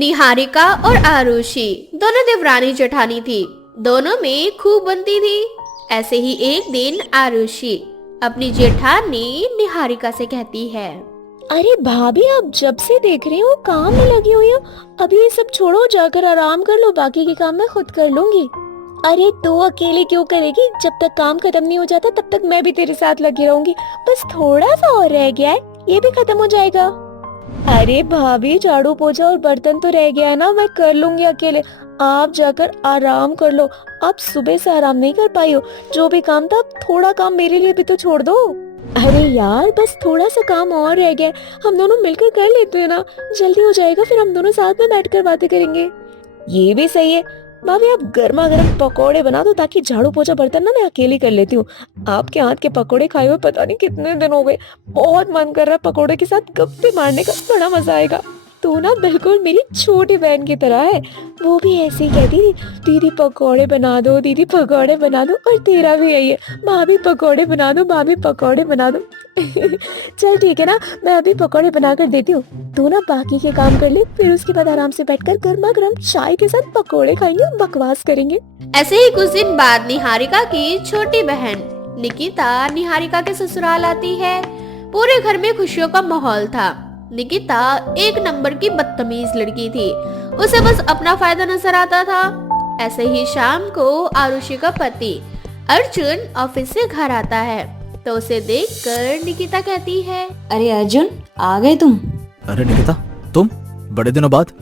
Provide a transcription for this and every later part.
निहारिका और आरुषि दोनों देवरानी जेठानी थी। दोनों में खूब बनती थी। ऐसे ही एक दिन आरुषि अपनी जेठानी निहारिका से कहती है, अरे भाभी, आप जब से देख रही हो काम में लगी हुई हो। अभी ये सब छोड़ो, जाकर आराम कर लो, बाकी के काम मैं खुद कर लूंगी। अरे तो अकेले क्यों करेगी? जब तक काम खत्म नहीं हो जाता तब तक मैं भी तेरे साथ लगी रहूंगी। बस थोड़ा सा और रह गया है, ये भी खत्म हो जाएगा। अरे भाभी, झाड़ू पोछा और बर्तन तो रह गया है ना, मैं कर लूंगी अकेले। आप जाकर आराम कर लो। आप सुबह से आराम नहीं कर पाई हो। जो भी काम था, थोड़ा काम मेरे लिए भी तो छोड़ दो। अरे यार, बस थोड़ा सा काम और रह गया है, हम दोनों मिलकर कर लेते हैं ना, जल्दी हो जाएगा, फिर हम दोनों साथ में बैठकर बातें करेंगे। ये भी सही है। भाभी, आप गर्मा गर्म पकौड़े बना दो ताकि झाड़ू पोछा बर्तन ना मैं अकेली कर लेती हूँ। आपके हाथ के पकौड़े खाए हुए पता नहीं कितने दिन हो गए। बहुत मन कर रहा है पकौड़े के साथ गप्पे मारने का, बड़ा मजा आएगा। तू ना बिल्कुल मेरी छोटी बहन की तरह है। वो भी ऐसे ही कहती थी, दीदी पकौड़े बना दो, दीदी पकौड़े बना दो। और तेरा भी यही है, भाभी पकौड़े बना दो, भाभी पकौड़े बना दो। चल ठीक है ना, मैं अभी पकौड़े बना कर देती हूँ। तू ना बाकी के काम कर ले, फिर उसके बाद आराम से बैठकर गर्मा गर्म चाय के साथ पकौड़े खाएंगे और बकवास करेंगे। ऐसे ही कुछ दिन बाद निहारिका की छोटी बहन निकिता निहारिका के ससुराल आती है। पूरे घर में खुशियों का माहौल था। निकिता एक नंबर की बदतमीज लड़की थी। उसे बस अपना फायदा नजर आता था। ऐसे ही शाम को आरुषि का पति अर्जुन ऑफिस से घर आता है तो उसे देखकर निकिता कहती है, अरे अर्जुन, आ गए तुम? अरे निकिता, तुम बड़े दिनों बाद।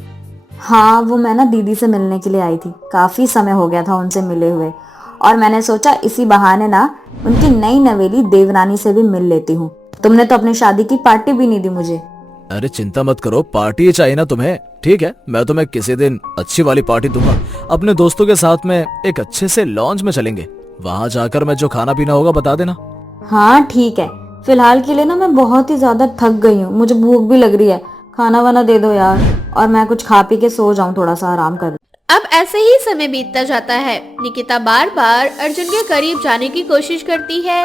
हाँ, वो मैं ना दीदी से मिलने के लिए आई थी। काफी समय हो गया था उनसे मिले हुए, और मैंने सोचा इसी बहाने ना उनकी नई नवेली देवरानी से भी मिल लेती हूँ। तुमने तो अपनी शादी की पार्टी भी नहीं दी मुझे। अरे चिंता मत करो, पार्टी चाहिए ना तुम्हें? ठीक है, मैं तुम्हें किसी दिन अच्छी वाली पार्टी दूंगा। अपने दोस्तों के साथ में एक अच्छे से लॉन्च में चलेंगे। वहाँ जाकर मैं जो खाना पीना होगा बता देना। हाँ ठीक है, फिलहाल के लिए ना मैं बहुत ही ज्यादा थक गई हूँ, मुझे भूख भी लग रही है। खाना वाना दे दो यार, और मैं कुछ खा पी के सो जाऊँ, थोड़ा सा आराम कर। अब ऐसे ही समय बीतता जाता है। निकिता बार बार अर्जुन के करीब जाने की कोशिश करती है।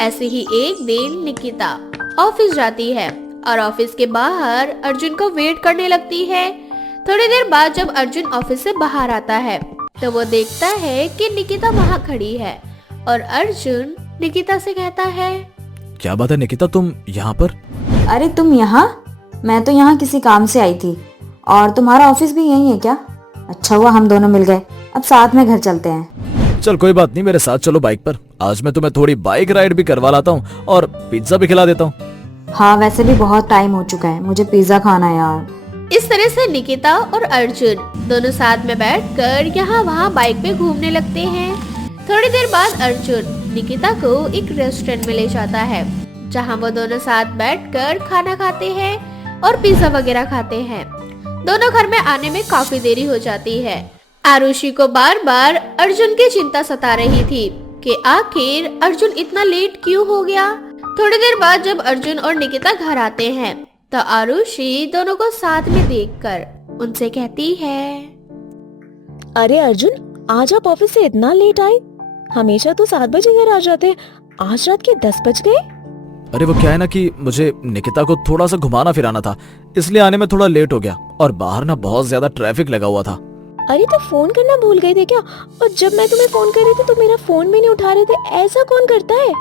ऐसे ही एक दिन निकिता ऑफिस जाती है और ऑफिस के बाहर अर्जुन को वेट करने लगती है। थोड़ी देर बाद जब अर्जुन ऑफिस से बाहर आता है तो वो देखता है कि निकिता वहाँ खड़ी है और अर्जुन निकिता से कहता है, क्या बात है निकिता, तुम यहाँ पर? अरे तुम यहाँ? मैं तो यहाँ किसी काम से आई थी। और तुम्हारा ऑफिस भी यही है क्या? अच्छा हुआ हम दोनों मिल गए, अब साथ में घर चलते हैं। चल कोई बात नहीं, मेरे साथ चलो बाइक पर। आज मैं तुम्हें थोड़ी बाइक राइड भी करवा लाता हूँ और पिज्जा भी खिला देता हूँ। हाँ, वैसे भी बहुत टाइम हो चुका है, मुझे पिज्जा खाना है यार। इस तरह से निकिता और अर्जुन दोनों साथ में बैठकर यहाँ वहाँ बाइक पे घूमने लगते हैं। थोड़ी देर बाद अर्जुन निकिता को एक रेस्टोरेंट में ले जाता है जहाँ वो दोनों साथ बैठकर खाना खाते हैं और पिज्जा वगैरह खाते हैं। दोनों घर में आने में काफी देरी हो जाती है। आरुषि को बार बार अर्जुन की चिंता सता रही थी कि आखिर अर्जुन इतना लेट क्यों हो गया। थोड़ी देर बाद जब अर्जुन और निकिता घर आते हैं तो आरुषि दोनों को साथ में देखकर उनसे कहती है, अरे अर्जुन, आज आप ऑफिस से इतना लेट आए? हमेशा तो 7 बजे घर आ जाते, आज रात के 10 बज गए। अरे वो क्या है ना कि मुझे निकिता को थोड़ा सा घुमाना फिराना था, इसलिए आने में थोड़ा लेट हो गया। और बाहर ना बहुत ज्यादा ट्रैफिक लगा हुआ था। अरे तो फोन करना भूल गए थे क्या? और जब मैं तुम्हें फोन कर रही थी तो मेरा फोन भी नहीं उठा रहे थे। ऐसा कौन करता है?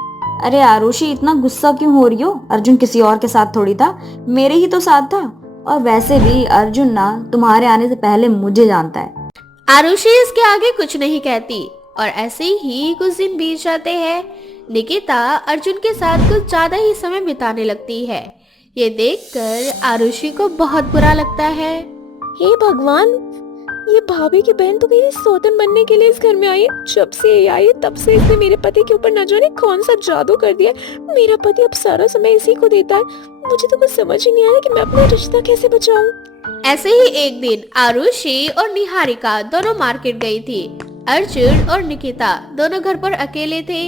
अरे आरुषि, इतना गुस्सा क्यों हो रही हो? अर्जुन किसी और के साथ थोड़ी था, मेरे ही तो साथ था। और वैसे भी अर्जुन ना तुम्हारे आने से पहले मुझे जानता है। आरुषि इसके आगे कुछ नहीं कहती और ऐसे ही कुछ दिन बीत जाते हैं। निकिता अर्जुन के साथ कुछ ज्यादा ही समय बिताने लगती है। ये देखकर आरुषि को बहुत बुरा लगता है। हे भगवान, ये भाभी की बहन तो मेरी सौतन बनने के लिए इस घर में आई है। जब से ये आई है तब से इसने मेरे पति के ऊपर न जाने कौन सा जादू कर दिया। मेरा पति अब सारा समय इसी को देता है। मुझे तो कुछ समझ ही नहीं आ रहा कि मैं अपना रिश्ता कैसे बचाऊं। ऐसे ही एक दिन आरुषि और निहारिका दोनों मार्केट गई थी। अर्जुन और निकिता दोनों घर पर अकेले थे।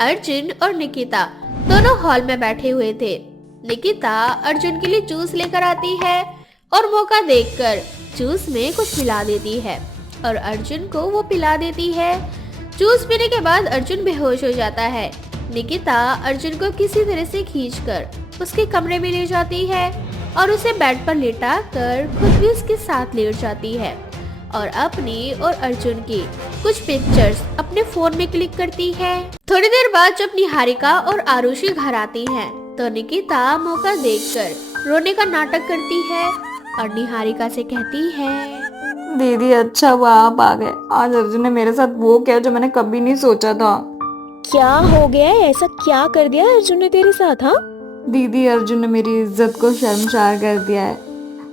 अर्जुन और निकिता दोनों हॉल में बैठे हुए थे। निकिता अर्जुन के लिए जूस लेकर आती है और मौका देखकर जूस में कुछ मिला देती है और अर्जुन को वो पिला देती है। जूस पीने के बाद अर्जुन बेहोश हो जाता है। निकिता अर्जुन को किसी तरह से खींचकर उसके कमरे में ले जाती है और उसे बेड पर लेटा कर खुद भी उसके साथ लेट जाती है और अपनी और अर्जुन की कुछ पिक्चर्स अपने फोन में क्लिक करती है। थोड़ी देर बाद जब निहारिका और आरुषि घर आती हैं, तो निकिता मौका देखकर रोने का नाटक करती है और निहारिका से कहती है, दीदी अच्छा हुआ आप आ गए। आज अर्जुन ने मेरे साथ वो किया जो मैंने कभी नहीं सोचा था। क्या हो गया है? ऐसा क्या कर दिया अर्जुन ने तेरे साथ? हाँ दीदी अर्जुन ने मेरी इज्जत को शर्मसार कर दिया है।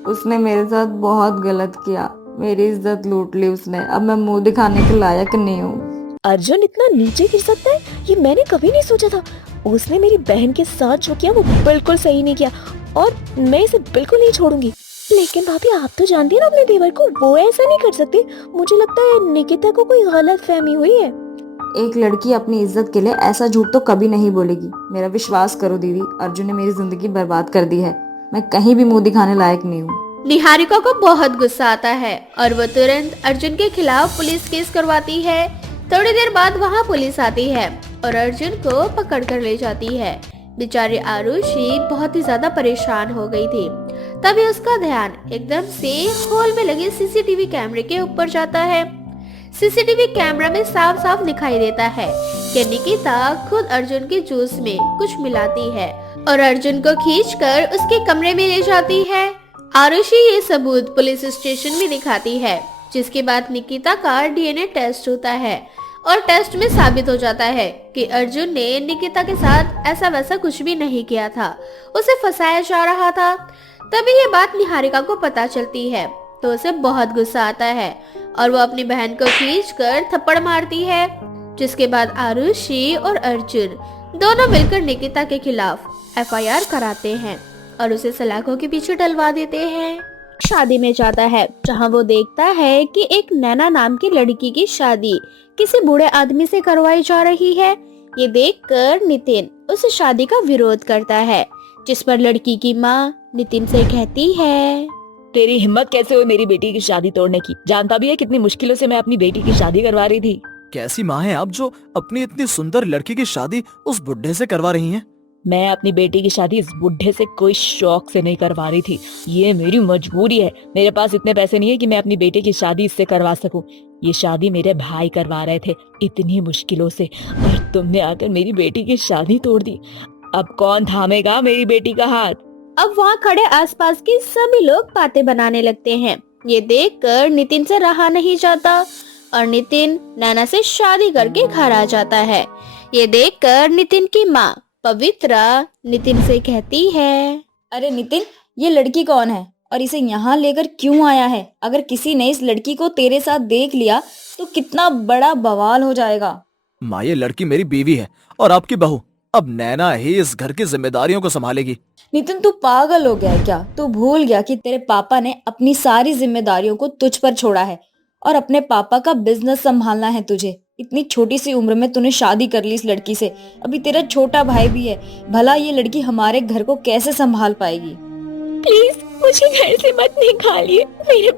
उसने मेरे साथ बहुत गलत किया, मेरी इज्जत लूट ली उसने। अब मैं मुंह दिखाने के लायक नहीं हूँ। अर्जुन इतना नीचे गिर सकता है, ये मैंने कभी नहीं सोचा था। उसने मेरी बहन के साथ जो किया वो बिल्कुल सही नहीं किया और मैं इसे बिल्कुल नहीं छोड़ूंगी। लेकिन भाभी आप तो जानती है ना अपने देवर को, वो ऐसा नहीं कर सकती। मुझे लगता है निकिता को कोई गलत फहमी हुई है। एक लड़की अपनी इज्जत के लिए ऐसा झूठ तो कभी नहीं बोलेगी। मेरा विश्वास करो दीदी, अर्जुन ने मेरी जिंदगी बर्बाद कर दी है। मैं कहीं भी मुंह दिखाने लायक नहीं हूँ। निहारिका को बहुत गुस्सा आता है और वो तुरंत अर्जुन के खिलाफ पुलिस केस करवाती है। थोड़ी देर बाद वहाँ पुलिस आती है और अर्जुन को पकड़ कर ले जाती है। बेचारी आरुषि बहुत ही ज्यादा परेशान हो गई थी। तभी उसका ध्यान एकदम से हॉल में लगे सीसीटीवी कैमरे के ऊपर जाता है। सीसीटीवी कैमरा में साफ साफ दिखाई देता है कि निकिता खुद अर्जुन के जूस में कुछ मिलाती है और अर्जुन को खींचकर उसके कमरे में ले जाती है। आरुषि ये सबूत पुलिस स्टेशन में दिखाती है, जिसके बाद निकिता का डीएनए टेस्ट होता है और टेस्ट में साबित हो जाता है कि अर्जुन ने निकिता के साथ ऐसा वैसा कुछ भी नहीं किया था, उसे फंसाया जा रहा था। तभी ये बात निहारिका को पता चलती है तो उसे बहुत गुस्सा आता है और वो अपनी बहन को खींचकर थप्पड़ मारती है, जिसके बाद आरुषि और अर्जुन दोनों मिलकर निकिता के खिलाफ एफआईआर कराते हैं और उसे सलाखों के पीछे डलवा देते हैं। शादी में जाता है जहां वो देखता है कि एक नैना नाम की लड़की की शादी किसी बूढ़े आदमी से करवाई जा रही है। ये देखकर नितिन उस शादी का विरोध करता है, जिस पर लड़की की माँ नितिन से कहती है, तेरी हिम्मत कैसे हुई मेरी बेटी की शादी तोड़ने की? जानता भी है कितनी मुश्किलों से मैं अपनी बेटी की शादी करवा रही थी। कैसी माँ है आप जो अपनी इतनी सुंदर लड़की की शादी उस बुढ़े से करवा रही हैं? मैं अपनी बेटी की शादी इस बुढ़े से कोई शौक से नहीं करवा रही थी, ये मेरी मजबूरी है। मेरे पास इतने पैसे नहीं है कि मैं अपनी बेटी की शादी इससे करवा सकूं। ये शादी मेरे भाई करवा रहे थे इतनी मुश्किलों से, और तुमने आकर मेरी बेटी की शादी तोड़ दी। अब कौन थामेगा मेरी बेटी का हाथ? अब वहाँ खड़े आसपास के सभी लोग बातें बनाने लगते हैं। ये देखकर नितिन से रहा नहीं जाता और नितिन नैना से शादी करके घर आ जाता है। ये देखकर नितिन की माँ पवित्रा नितिन से कहती है, अरे नितिन, ये लड़की कौन है और इसे यहाँ लेकर क्यों आया है? अगर किसी ने इस लड़की को तेरे साथ देख लिया तो कितना बड़ा बवाल हो जाएगा। माँ ये लड़की मेरी बीवी है और आपकी बहू। अब नैना ही इस घर की जिम्मेदारियों को संभालेगी। नितिन तू पागल हो गया है क्या? तू भूल गया कि तेरे पापा ने अपनी सारी जिम्मेदारियों को तुझ पर छोड़ा है और अपने पापा का बिजनेस संभालना है तुझे। इतनी छोटी सी उम्र में तूने शादी कर ली इस लड़की से। अभी तेरा छोटा भाई भी है, भला ये लड़की हमारे घर को कैसे संभाल पाएगी? प्लीज मुझे घर से मत निकालिए। मेरे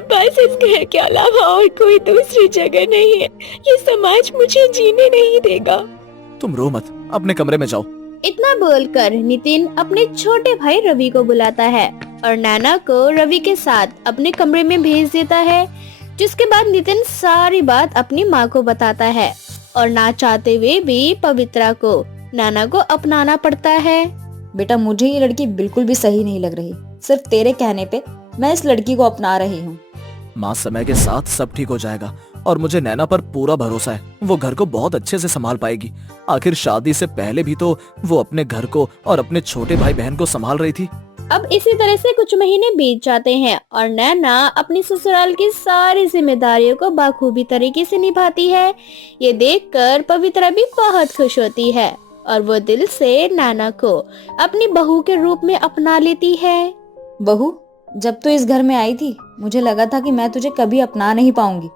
पास इस घर के अलावा और कोई दूसरी जगह नहीं है। ये समाज मुझे जीने नहीं देगा। तुम रो मत, अपने कमरे में जाओ। इतना बोलकर नितिन अपने छोटे भाई रवि को बुलाता है और नैना को रवि के साथ अपने कमरे में भेज देता है, जिसके बाद नितिन सारी बात अपनी माँ को बताता है और ना चाहते हुए भी पवित्रा को नैना को अपनाना पड़ता है। बेटा मुझे ये लड़की बिल्कुल भी सही नहीं लग रही। सिर्फ तेरे कहने पे मैं इस लड़की को अपना रही हूँ। माँ समय के साथ सब ठीक हो जाएगा और मुझे नैना पर पूरा भरोसा है। वो घर को बहुत अच्छे से संभाल पाएगी। आखिर शादी से पहले भी तो वो अपने घर को और अपने छोटे भाई बहन को संभाल रही थी। अब इसी तरह से कुछ महीने बीत जाते हैं और नैना अपनी ससुराल की सारी जिम्मेदारियों को बाखूबी तरीके से निभाती है। ये देखकर पवित्रा भी बहुत खुश होती है और वो दिल से नैना को अपनी बहू के रूप में अपना लेती है। बहू, जब तू इस घर में आई थी मुझे लगा था कि मैं तुझे कभी अपना नहीं पाऊंगी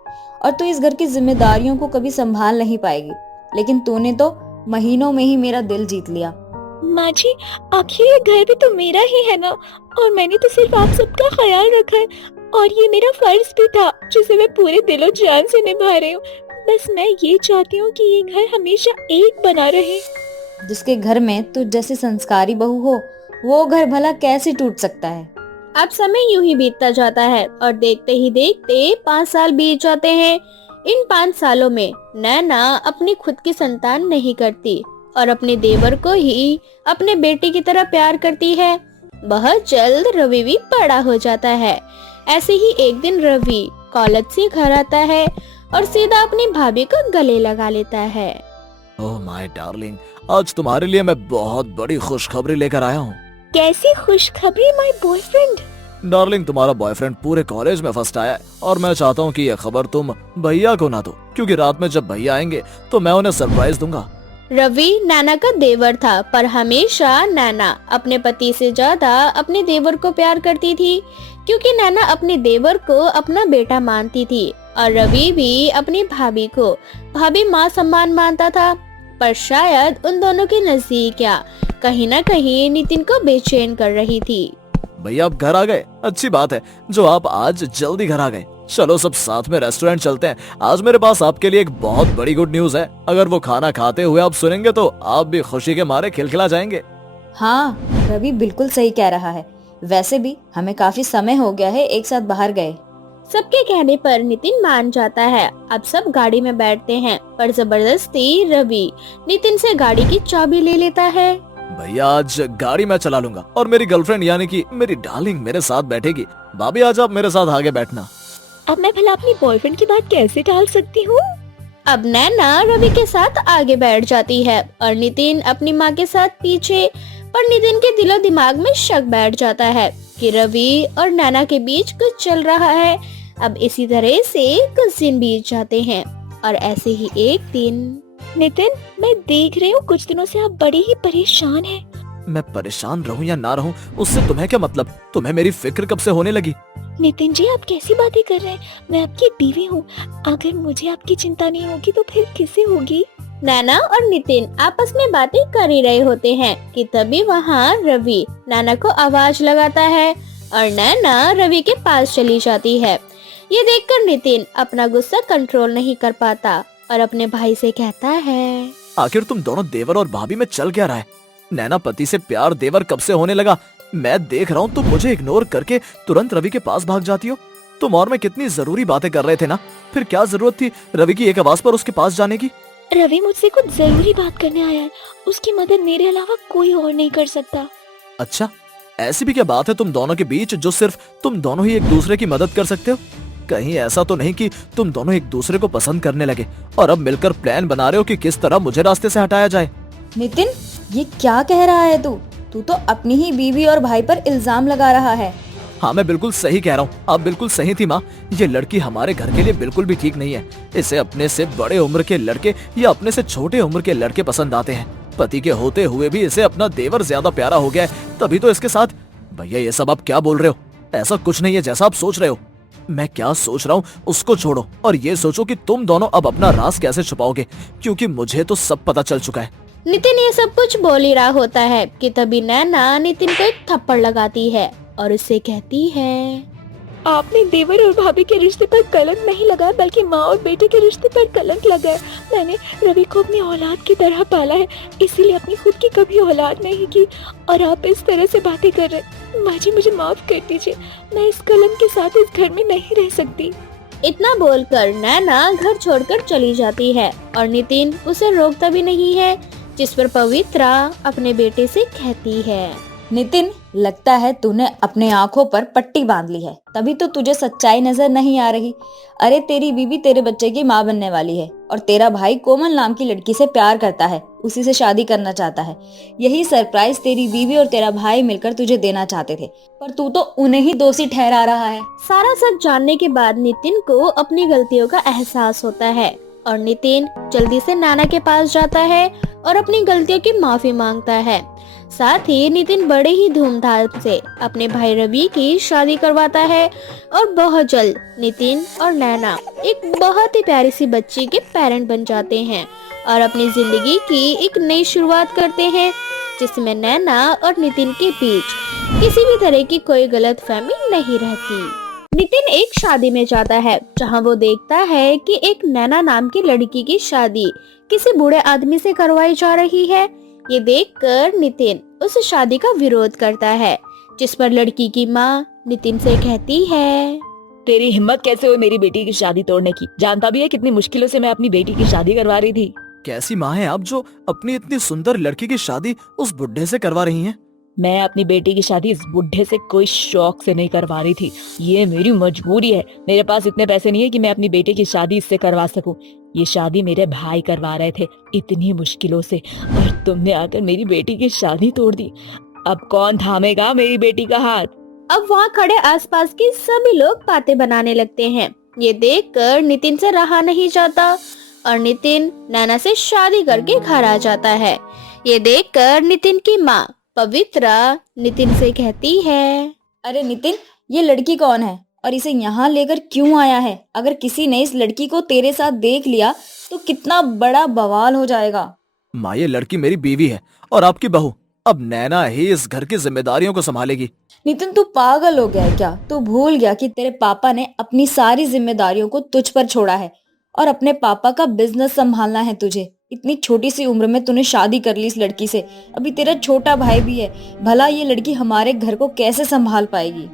और तू इस घर की जिम्मेदारियों को कभी संभाल नहीं पाएगी, लेकिन तूने तो महीनों में ही मेरा दिल जीत लिया। माँ जी, आखिर ये घर भी तो मेरा ही है ना, और मैंने तो सिर्फ आप सबका ख्याल रखा है और ये मेरा फर्ज भी था जिसे मैं पूरे दिलो जान से निभा रही हूँ। बस मैं ये चाहती हूँ कि ये घर हमेशा एक बना रहे। जिसके घर में तू जैसी संस्कारी बहू हो वो घर भला कैसे टूट सकता है। अब समय यूं ही बीतता जाता है और देखते ही देखते 5 साल बीत जाते हैं। इन 5 सालों में नैना अपनी खुद की संतान नहीं करती और अपने देवर को ही अपने बेटे की तरह प्यार करती है। बहुत जल्द रवि भी बड़ा हो जाता है। ऐसे ही एक दिन रवि कॉलेज से घर आता है और सीधा अपनी भाभी को गले लगा लेता है। ओह माय डार्लिंग, आज तुम्हारे लिए मैं बहुत बड़ी खुशखबरी लेकर आया हूँ। कैसी खुशखबरी माय बॉयफ्रेंड। डार्लिंग, तुम्हारा बॉयफ्रेंड पूरे कॉलेज में फर्स्ट आया है और मैं चाहता हूँ कि यह खबर तुम भैया को ना दो, क्योंकि रात में जब भैया आएंगे तो मैं उन्हें सरप्राइज दूंगा। रवि नैना का देवर था, पर हमेशा नैना अपने पति से ज्यादा अपने देवर को प्यार करती थी, क्योंकि नैना अपने देवर को अपना बेटा मानती थी और रवि भी अपनी भाभी को भाभी माँ सम्मान मानता था। पर शायद उन दोनों की नजदीकियां कहीं न कहीं नितिन को बेचैन कर रही थी। भैया आप घर आ गए, अच्छी बात है जो आप आज जल्दी घर आ गए। चलो सब साथ में रेस्टोरेंट चलते हैं। आज मेरे पास आपके लिए एक बहुत बड़ी गुड न्यूज है। अगर वो खाना खाते हुए आप सुनेंगे तो आप भी खुशी के मारे खिलखिला जाएंगे। हाँ, रवि बिल्कुल सही कह रहा है। वैसे भी हमें काफी समय हो गया है एक साथ बाहर गए। सबके कहने पर नितिन मान जाता है। अब सब गाड़ी में बैठते हैं, पर जबरदस्ती रवि नितिन से गाड़ी की चाबी ले लेता है। भैया आज गाड़ी मैं चला लूंगा और मेरी गर्लफ्रेंड यानी कि मेरी डार्लिंग मेरे साथ बैठेगी। भाभी आज आप मेरे साथ आगे बैठना। अब मैं भला अपनी बॉयफ्रेंड की बात कैसे टाल सकती हूँ। अब नैना रवि के साथ आगे बैठ जाती है और नितिन अपनी माँ के साथ पीछे। पर नितिन के दिलो दिमाग में शक बैठ जाता है कि रवि और नैना के बीच कुछ चल रहा है। अब इसी तरह से कुछ दिन बीत जाते हैं और ऐसे ही एक दिन। नितिन, मैं देख रही हूँ कुछ दिनों से आप बड़ी ही परेशान हैं। मैं परेशान रहूं या ना रहूं उससे तुम्हें क्या मतलब? तुम्हें मेरी फिक्र कब से होने लगी? नितिन जी, आप कैसी बातें कर रहे हैं। मैं आपकी बीवी हूँ। अगर मुझे आपकी चिंता नहीं होगी तो फिर किसे होगी। नैना और नितिन आपस में बातें कर ही रहे होते हैं कि तभी वहाँ रवि नैना को आवाज लगाता है और नैना रवि के पास चली जाती है। ये देखकर नितिन अपना गुस्सा कंट्रोल नहीं कर पाता और अपने भाई से कहता है, आखिर तुम दोनों देवर और भाभी में चल क्या रहा है? नैना पति से प्यार देवर कब से होने लगा? मैं देख रहा हूँ तुम मुझे इग्नोर करके तुरंत रवि के पास भाग जाती हो। तुम और मैं कितनी जरूरी बातें कर रहे थे ना, फिर क्या जरूरत थी रवि की एक आवाज पर उसके पास जाने की? रवि मुझसे कुछ जरूरी बात करने आया है। उसकी मदद मेरे अलावा कोई और नहीं कर सकता। अच्छा, ऐसी भी क्या बात है तुम दोनों के बीच जो सिर्फ तुम दोनों ही एक दूसरे की मदद कर सकते हो? कहीं ऐसा तो नहीं कि तुम दोनों एक दूसरे को पसंद करने लगे और अब मिलकर प्लान बना रहे हो कि किस तरह मुझे रास्ते से हटाया जाए? नितिन, ये क्या कह रहा है तू? तू तो अपनी ही बीवी और भाई पर इल्जाम लगा रहा है। हाँ, मैं बिल्कुल सही कह रहा हूँ। आप बिल्कुल सही थी माँ। ये लड़की हमारे घर के लिए बिल्कुल भी ठीक नहीं है। इसे अपने से बड़े उम्र के लड़के या अपने से छोटे उम्र के लड़के पसंद आते हैं। पति के होते हुए भी इसे अपना देवर ज्यादा प्यारा हो गया है, तभी तो इसके साथ। भैया ये सब आप क्या बोल रहे हो? ऐसा कुछ नहीं है जैसा आप सोच रहे हो। मैं क्या सोच रहा हूँ उसको छोड़ो और ये सोचो कि तुम दोनों अब अपना राज कैसे छुपाओगे, क्योंकि मुझे तो सब पता चल चुका है। नितिन ये सब कुछ बोल ही रहा होता है कि तभी नैना नितिन को एक थप्पड़ लगाती है और उससे कहती है, आपने देवर और भाभी के रिश्ते पर कलंक नहीं लगाया, बल्कि माँ और बेटे के रिश्ते पर कलंक लगाया। मैंने रवि को अपनी औलाद की तरह पाला है, इसीलिए अपनी खुद की कभी औलाद नहीं की। और आप इस तरह से बातें कर रहे हैं। माँ जी, मुझे माफ कर दीजिए। मैं इस कलंक के साथ इस घर में नहीं रह सकती। इतना बोलकर नैना घर छोड़कर चली जाती है और नितिन उसे रोकता भी नहीं है, जिस पर पवित्रा अपने बेटे से कहती है, नितिन, लगता है तूने अपने आंखों पर पट्टी बांध ली है, तभी तो तुझे सच्चाई नजर नहीं आ रही। अरे तेरी बीवी तेरे बच्चे की माँ बनने वाली है और तेरा भाई कोमल नाम की लड़की से प्यार करता है, उसी से शादी करना चाहता है। यही सरप्राइज तेरी बीवी और तेरा भाई मिलकर तुझे देना चाहते थे, पर तू तो उन्हें ही दोषी ठहरा रहा है। सारा सच जानने के बाद नितिन को अपनी गलतियों का एहसास होता है और नितिन जल्दी से नैना के पास जाता है और अपनी गलतियों की माफी मांगता है। साथ ही नितिन बड़े ही धूमधाम से अपने भाई रवि की शादी करवाता है और बहुत जल्द नितिन और नैना एक बहुत ही प्यारी सी बच्ची के पेरेंट बन जाते हैं और अपनी जिंदगी की एक नई शुरुआत करते हैं, जिसमें नैना और नितिन के बीच किसी भी तरह की कोई गलतफहमी नहीं रहती। नितिन एक शादी में जाता है जहां वो देखता है कि एक नैना नाम की लड़की की शादी किसी बूढ़े आदमी से करवाई जा रही है। ये देखकर नितिन उस शादी का विरोध करता है, जिस पर लड़की की माँ नितिन से कहती है, तेरी हिम्मत कैसे हुई मेरी बेटी की शादी तोड़ने की? जानता भी है कितनी मुश्किलों से मैं अपनी बेटी की शादी करवा रही थी। कैसी माँ है आप जो अपनी इतनी सुंदर लड़की की शादी उस बुढ़े से करवा रही हैं? मैं अपनी बेटी की शादी इस बुढ़े से कोई शौक से नहीं करवा रही थी, ये मेरी मजबूरी है। मेरे पास इतने पैसे नहीं है कि मैं अपनी बेटी की शादी इससे करवा सकूं। ये शादी मेरे भाई करवा रहे थे इतनी मुश्किलों से, और तुमने आकर मेरी बेटी की शादी तोड़ दी। अब कौन थामेगा मेरी बेटी का हाथ? अब वहाँ खड़े आसपास के सभी लोग बातें बनाने लगते हैं। ये देखकर नितिन से रहा नहीं जाता और नितिन नैना से शादी करके घर आ जाता है। ये देखकर नितिन की माँ पवित्रा नितिन से कहती है, अरे नितिन, ये लड़की कौन है और इसे यहाँ लेकर क्यों आया है? अगर किसी ने इस लड़की को तेरे साथ देख लिया तो कितना बड़ा बवाल हो जाएगा। माँ, ये लड़की मेरी बीवी है और आपकी बहू। अब नैना ही इस घर की जिम्मेदारियों को संभालेगी। नितिन, तू पागल हो गया है क्या? तू भूल गया कि तेरे पापा ने अपनी सारी जिम्मेदारियों को तुझ पर छोड़ा है और अपने पापा का बिजनेस संभालना है तुझे। इतनी छोटी सी उम्र में तूने शादी कर ली इस लड़की से। अभी तेरा छोटा भाई भी है, भला ये लड़की हमारे घर को कैसे संभाल पाएगी?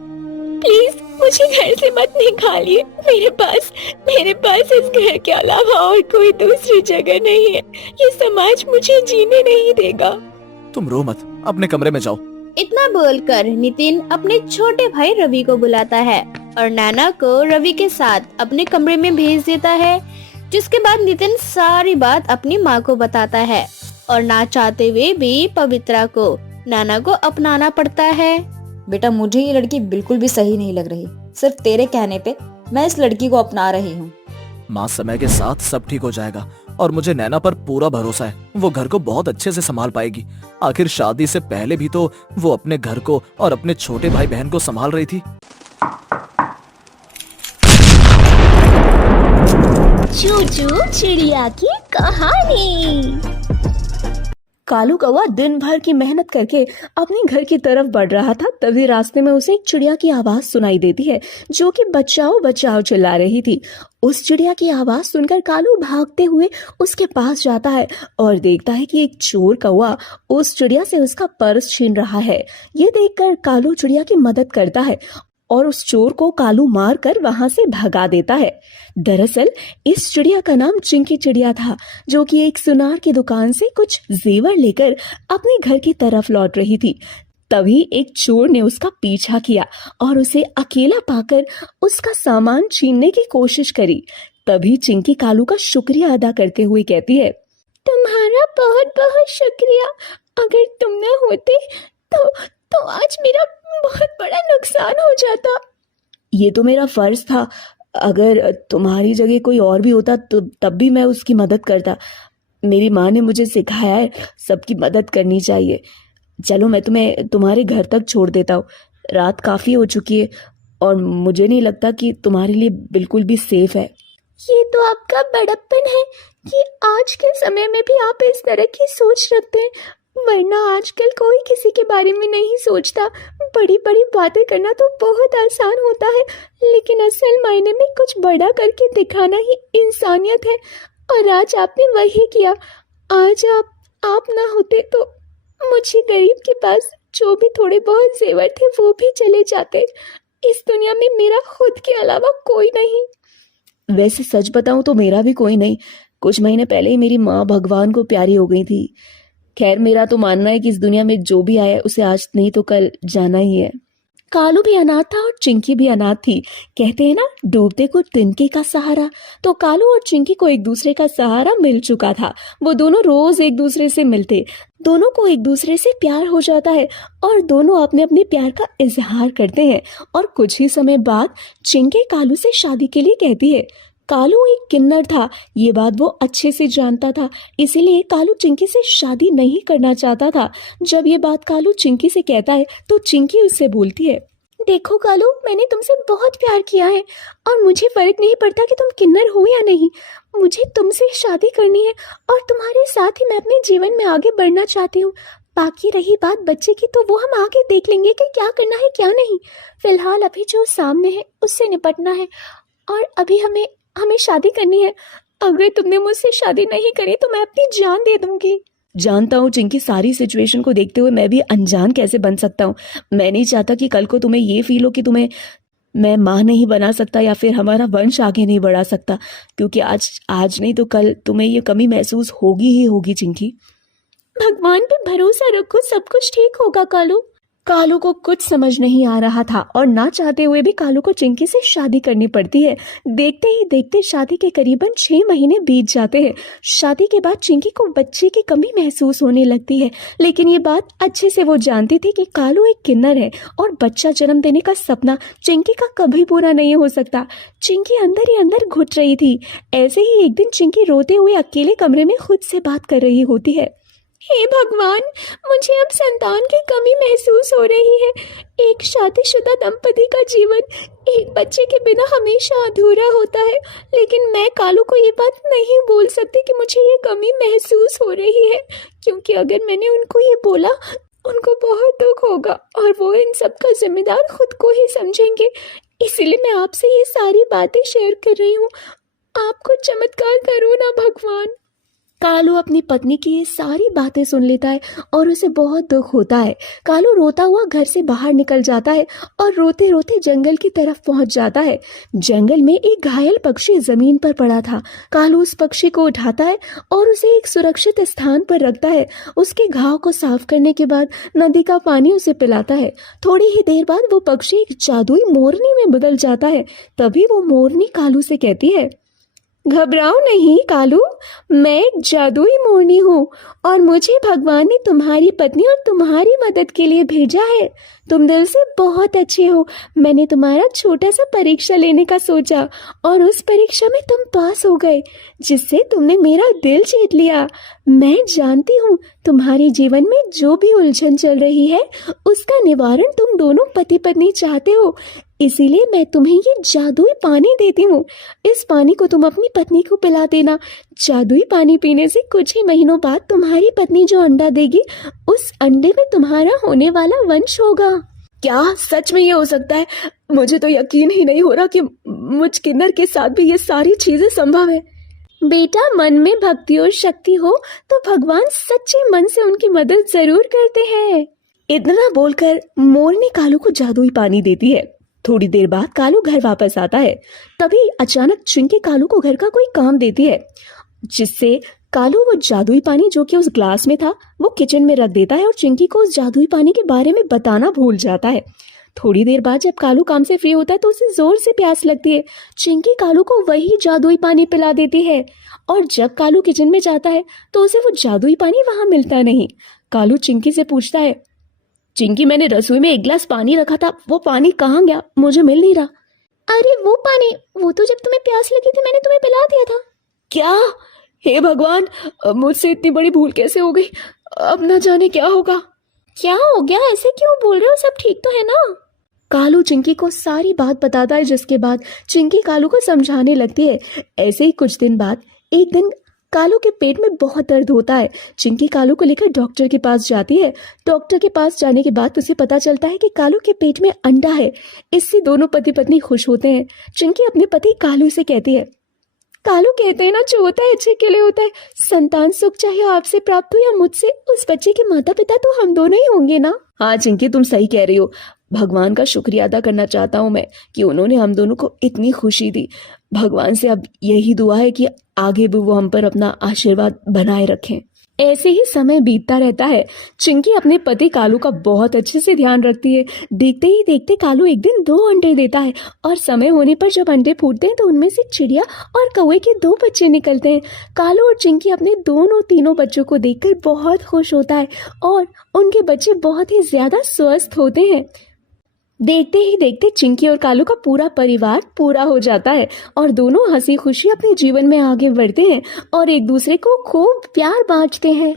प्लीज मुझे घर से मत निकालिए। मेरे पास इस घर के अलावा और कोई दूसरी जगह नहीं है। ये समाज मुझे जीने नहीं देगा। तुम रो मत, अपने कमरे में जाओ। इतना बोलकर नितिन अपने छोटे भाई रवि को बुलाता है और नैना को रवि के साथ अपने कमरे में भेज देता है। जिसके बाद नितिन सारी बात अपनी माँ को बताता है और ना चाहते हुए भी पवित्रा को नैना को अपनाना पड़ता है। बेटा, मुझे ये लड़की बिल्कुल भी सही नहीं लग रही। सिर्फ तेरे कहने पे मैं इस लड़की को अपना रही हूँ। माँ, समय के साथ सब ठीक हो जाएगा और मुझे नैना पर पूरा भरोसा है। वो घर को बहुत अच्छे से संभाल पाएगी। आखिर शादी से पहले भी तो वो अपने घर को और अपने छोटे भाई बहन को संभाल रही थी। चूचू चिड़िया की कहानी। कालू कौवा दिन भर की मेहनत करके अपने घर की तरफ बढ़ रहा था। तभी रास्ते में उसे एक चिड़िया की आवाज सुनाई देती है, जो कि बचाओ बचाओ चिल्ला रही थी। उस चिड़िया की आवाज सुनकर कालू भागते हुए उसके पास जाता है और देखता है कि एक चोर कौवा उस चिड़िया से उसका पर्स छीन रहा है। ये देखकर कालू चिड़िया की मदद करता है और उस चोर को कालू मार कर वहां से भगा देता है। दरअसल इस चिड़िया का नाम चिंकी चिड़िया था, जो कि एक सुनार की दुकान से कुछ जेवर लेकर अपने घर की तरफ लौट रही थी। तभी एक चोर ने उसका पीछा किया और उसे अकेला पाकर उसका सामान छीनने की कोशिश करी। तभी चिंकी कालू का शुक्रिया अदा करते हुए कहती है, तुम्हारा बहुत बहुत शुक्रिया। अगर तुम न होते तो आज मेरा बहुत बड़ा नुकसान हो जाता। ये तो मेरा फर्ज था। अगर तुम्हारी जगह कोई और भी होता तो तब भी मैं उसकी मदद करता। मेरी माँ ने मुझे सिखाया है सबकी मदद करनी चाहिए। चलो, मैं तुम्हें तुम्हारे घर तक छोड़ देता हूँ। रात काफी हो चुकी है और मुझे नहीं लगता कि तुम्हारे लिए बिल्कुल भी सेफ है। ये तो आपका बड़प्पन है कि आज के समय में भी आप इस तरह की सोच रखते हैं, वरना आजकल कोई किसी के बारे में नहीं सोचता। बड़ी बड़ी बातें करना तो बहुत आसान होता है, लेकिन असल मायने में कुछ बड़ा करके दिखाना ही इंसानियत है। और आज आपने वही किया। आज आप ना होते तो मुझे गरीब के पास जो भी थोड़े बहुत जेवर थे वो भी चले जाते। इस दुनिया में मेरा खुद के अलावा कोई नहीं। वैसे सच बताऊं तो मेरा भी कोई नहीं। कुछ महीने पहले ही मेरी माँ भगवान को प्यारी हो गई थी। खैर, मेरा तो मानना है कि इस दुनिया में जो भी आया उसे आज नहीं तो कल जाना ही है। कालू भी अनाथ था और चिंकी भी अनाथ थी। कहते हैं ना, डूबते को तिनके का सहारा। तो कालू और चिंकी को एक दूसरे का सहारा मिल चुका था। वो दोनों रोज एक दूसरे से मिलते, दोनों को एक दूसरे से प्यार हो जाता है और दोनों अपने अपने प्यार का इजहार करते हैं। और कुछ ही समय बाद चिंकी कालू से शादी के लिए कहती है। कालू एक किन्नर था, ये बात वो अच्छे से जानता था, इसीलिए कालू चिंकी से शादी नहीं करना चाहता था। जब ये बात कालू चिंकी से कहता है तो चिंकी उससे बोलती है, देखो कालू, मैंने तुमसे बहुत प्यार किया है और मुझे फर्क नहीं पड़ता कि तुम किन्नर हो या नहीं। मुझे तुमसे शादी करनी है और तुम्हारे साथ ही मैं अपने जीवन में आगे बढ़ना चाहती हूँ। बाकी रही बात बच्चे की तो वो हम आगे देख लेंगे कि क्या करना है क्या नहीं। फिलहाल अभी जो सामने है उससे निपटना है और अभी हमें शादी करनी है। अगर तुमने मुझसे शादी नहीं करी तो मैं अपनी जान दे दूंगी। जानता हूँ चिंकी, सारी सिचुएशन को देखते हुए मैं भी अनजान कैसे बन सकता हूँ। मैं नहीं चाहता कि कल को तुम्हें ये फील हो कि तुम्हें मैं माँ नहीं बना सकता या फिर हमारा वंश आगे नहीं बढ़ा सकता, क्योंकि आज नहीं तो कल तुम्हें ये कमी महसूस होगी ही होगी चिंकी। भगवान पे भरोसा रखो, सब कुछ ठीक होगा कालू। कालू को कुछ समझ नहीं आ रहा था और ना चाहते हुए भी कालू को चिंकी से शादी करनी पड़ती है। देखते ही देखते शादी के करीबन 6 महीने बीत जाते हैं। शादी के बाद चिंकी को बच्चे की कमी महसूस होने लगती है, लेकिन ये बात अच्छे से वो जानती थी कि कालू एक किन्नर है और बच्चा जन्म देने का सपना चिंकी का कभी पूरा नहीं हो सकता। चिंकी अंदर ही अंदर घुट रही थी। ऐसे ही एक दिन चिंकी रोते हुए अकेले कमरे में खुद से बात कर रही होती है। हे भगवान, मुझे अब संतान की कमी महसूस हो रही है। एक शादीशुदा दंपति का जीवन एक बच्चे के बिना हमेशा अधूरा होता है, लेकिन मैं कालू को ये बात नहीं बोल सकती कि मुझे ये कमी महसूस हो रही है, क्योंकि अगर मैंने उनको ये बोला उनको बहुत दुख होगा और वो इन सब का जिम्मेदार खुद को ही समझेंगे। इसीलिए मैं आपसे ये सारी बातें शेयर कर रही हूँ। आप कुछ चमत्कार करो ना भगवान। कालू अपनी पत्नी की ये सारी बातें सुन लेता है और उसे बहुत दुख होता है। कालू रोता हुआ घर से बाहर निकल जाता है और रोते रोते जंगल की तरफ पहुंच जाता है। जंगल में एक घायल पक्षी जमीन पर पड़ा था। कालू उस पक्षी को उठाता है और उसे एक सुरक्षित स्थान पर रखता है। उसके घाव को साफ करने के बाद नदी का पानी उसे पिलाता है। थोड़ी ही देर बाद वो पक्षी एक जादुई मोरनी में बदल जाता है। तभी वो मोरनी कालू से कहती है, घबराओ नहीं कालू, मैं एक जादुई मोरनी हूँ और मुझे भगवान ने तुम्हारी पत्नी और तुम्हारी मदद के लिए भेजा है। तुम दिल से बहुत अच्छे हो। मैंने तुम्हारा छोटा सा परीक्षा लेने का सोचा और उस परीक्षा में तुम पास हो गए, जिससे तुमने मेरा दिल जीत लिया। मैं जानती हूँ तुम्हारे जीवन में जो भी उलझन चल रही है उसका निवारण तुम दोनों पति पत्नी चाहते हो, इसीलिए मैं तुम्हें ये जादुई पानी देती हूँ। इस पानी को तुम अपनी पत्नी को पिला देना। जादुई पानी पीने से कुछ ही महीनों बाद तुम्हारी पत्नी जो अंडा देगी, उस अंडे में तुम्हारा होने वाला वंश होगा। क्या सच में ये हो सकता है? मुझे तो यकीन ही नहीं हो रहा कि मुझ किन्नर के साथ भी ये सारी चीजें संभव है। बेटा, मन में भक्ति और शक्ति हो तो भगवान सच्चे मन से उनकी मदद जरूर करते हैं। इतना बोलकर मोरनी कालू को जादुई पानी देती है। थोड़ी देर बाद कालू घर वापस आता है। तभी अचानक चिंकी कालू को घर का कोई काम देती है, जिससे कालू वो जादुई पानी जो कि उस ग्लास में था वो किचन में रख देता है और चिंकी को उस जादुई पानी के बारे में बताना भूल जाता है। थोड़ी देर बाद जब कालू काम से फ्री होता है तो उसे जोर से प्यास लगती है। चिंकी कालू को वही जादुई पानी पिला देती है और जब कालू किचन में जाता है तो उसे वो जादुई पानी वहां मिलता नहीं। कालू चिंकी से पूछता है, चिंकी, मैंने रसोई में एक गिलास पानी रखा था, वो पानी कहाँ गया? मुझे मिल नहीं रहा। अरे वो पानी, वो तो जब तुम्हें प्यास लगी थी मैंने तुम्हें पिला दिया था। क्या? हे भगवान, मुझसे इतनी बड़ी भूल कैसे हो गई? अब ना जाने क्या होगा। क्या हो गया? ऐसे क्यों बोल रहे हो? सब ठीक तो है ना? कालू चिंकी को सारी बात बताता है, जिसके बाद चिंकी कालू को समझाने लगती है। ऐसे ही कुछ दिन बाद एक दिन कालू के पेट में बहुत दर्द होता है। चिंकी कालू को लेकर डॉक्टर के पास जाती है। डॉक्टर के पास जाने के बाद उसे पता चलता है कि कालू के पेट में अंडा है। इससे दोनों पति पत्नी खुश होते हैं। चिंकी अपने पति कालू से कहती है, कालू कहते हैं ना, जो होता है अच्छे के लिए होता है। संतान सुख चाहे आपसे प्राप्त हो या मुझसे, उस बच्चे के माता पिता तो हम दोनों ही होंगे ना। हाँ चिंकी, तुम सही कह रही हो। भगवान का शुक्रिया अदा करना चाहता हूँ मैं कि उन्होंने हम दोनों को इतनी खुशी दी। भगवान से अब यही दुआ है कि आगे भी वो हम पर अपना आशीर्वाद बनाए रखें। ऐसे ही समय बीतता रहता है। चिंकी अपने पति कालू का बहुत अच्छे से ध्यान रखती है। देखते ही देखते कालू एक दिन 2 अंडे देता है और समय होने पर जब अंडे फूटते हैं तो उनमें से चिड़िया और कौवे के 2 बच्चे निकलते हैं। कालू और चिंकी अपने तीनों बच्चों को देखकर बहुत खुश होता है और उनके बच्चे बहुत ही ज्यादा स्वस्थ होते हैं। देखते ही देखते चिंकी और कालू का पूरा परिवार पूरा हो जाता है और दोनों हंसी खुशी अपने जीवन में आगे बढ़ते हैं और एक दूसरे को खूब प्यार बांटते हैं।